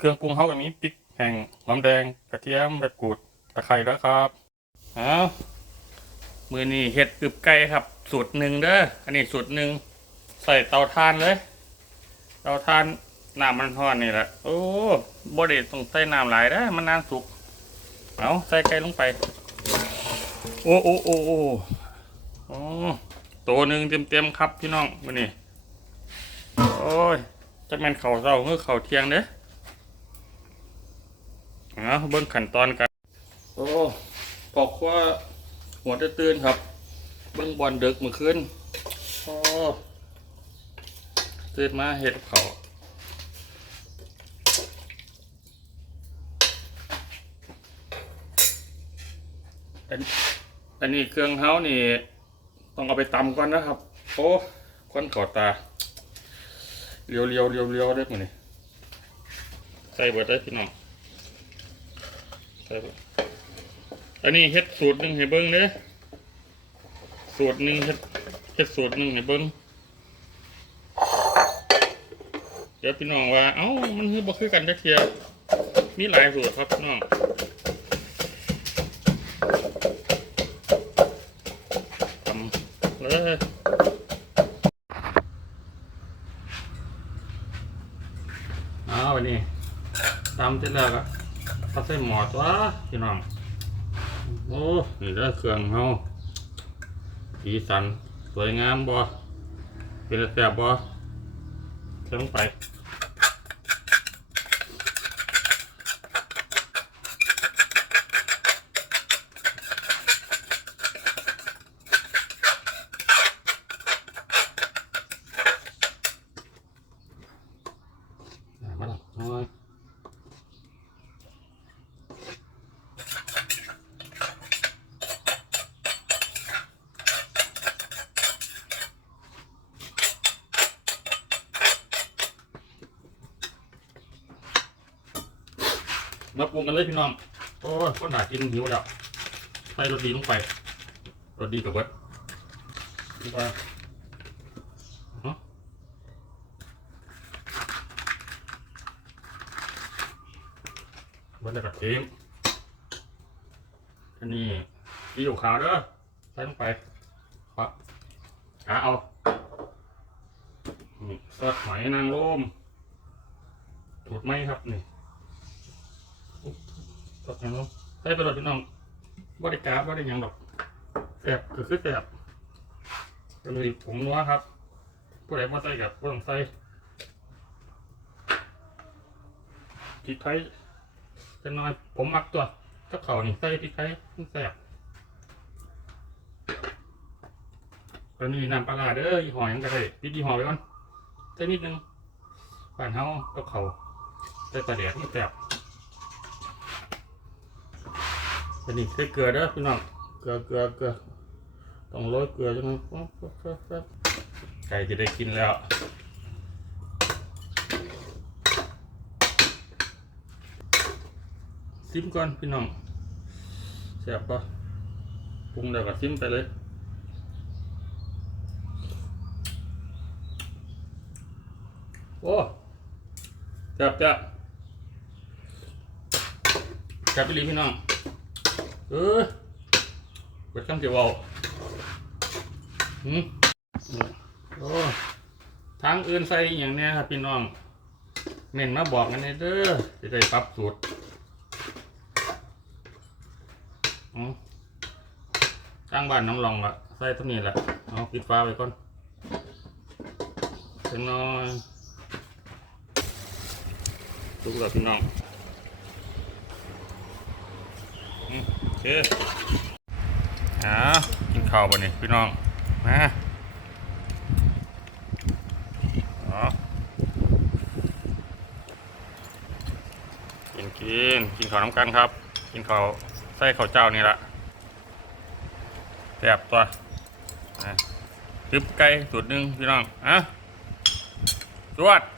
เครื่องปรุงเขาก็มีพริกแห้งหอมแดง กระเทียมใบกรูดตะไคร้แล้วครับเอามือนี้เห็ดอึบไก่ครับ สูตรหนึ่งเด้ออันนี้สูตรหนึ่งใส่เตาถ่านเลยเตาถ่านน้ำมันทอดนี่แหละโอ้บไดต้องใส่น้ำหลายได้มันนานสุกเอาใส่ไก่ลงไป โอ้โอ้โอ้โอ้โอ้ตัวหนึ่งเต็มๆครับพี่น้องมือนี้โอ้ยจะแม่นเข่าเศร้าเมื่อเข่าเทียงเด้อ เอาเบิ้งขั้นตอนกัน โอ้พอกว่าหัวจะตื่นครับ เบิ้งบอลเดึกเมื่อคืนโอ้ตื่นมาเห็ดเขาอันอันนี้เครื่องเฮานี่ ต้องเอาไปตำก่อนนะครับ โอ้ควันเข่าตาเลียวเลียวเลียวเลียวได้หมดนี่ใส่เบิดได้พี่น้องครับ อันนี้เฮ็ดสูตรหนึ่งให้เบิ้งเด้สูตรหนึ่งเฮ็ดเฮ็ดสูตรหนึ่งให้เบิ้งเดี๋ยวพี่น้องว่า เอ้า มันคือบ่คือกันจักเทียมีหลายสูตรครับพี่น้องทำเลยเอาวันนี้ตำเสร็จแล้วก็ เขาใส่หมอตัวพี่น้อง โอ้นี่เด้อเครื่องเฮาสีสัน สวยงามบ่เป็นแซ่บบ่เทลงไป มาปรุงกันเลยพี่น้องโอ้ยคนหนากินหิวแล้วใส่รสดีลงไปรสดีกับเบิดลงไปฮะเบิดแล้วกับเทีมอันนี้ที่อยู่ขาวเด้อใส่ลงไปครับหาเอานี่ซอสหอยนางรมถูดไหมครับนี่ ตกอย่างลงใส่ไปรถพี่น้องบริการบริยังดอกแสบคือคือแสบก็เลยผมนัวครับผู้ใดมาใส่กับผู้ต้องใส่พริกไทยจะน้อยผมมักตัวถ้าเขานี่ใส่พริกไทยมันแสบตอนนี้น้ำปลาเด้อยี่ห้อยังก็ได้ปิดยี่ห้อไว้ก่อนใส่นิดนึงผ่านเฮาก็เขาใส่ปลาแดกมันแสบ อันนี้ใส่เกลือเด้อพี่น้องเกลือเกลือเกลือต้องโรยเกลือจังเลยปั๊บปั๊บปั๊บไก่จะได้กินแล้วซิมก่อนพี่น้องแซ่บปะปรุงแล้วก็ซิมไปเลยโอ้แซ่บจ้ะแซ่บไปเลยพี่น้อง เออเปิดคำเสียวเอาหืมโอ้ทางอื่นใส่อย่างเนี้ยครับพี่น้องเม่นมาบอกกันเลยเด้อจะได้ปรับสูตรอ๋อตั้งบ้านน้ำรองละใส่เท่านี้แหละเอาปิดฟ้าไว้ก่อนเป็นน้อยทุกแล้วพี่น้อง โอเคอ่ากินข้าวบ่นี่พี่น้อง มาอ๋อกินกินกินข้าวน้ำกันครับ กินข้าวใส่ข้าวเจ้านี่ละแซ่บตัวนะตึบไก่สูตรหนึ่งพี่น้องอะสวัสด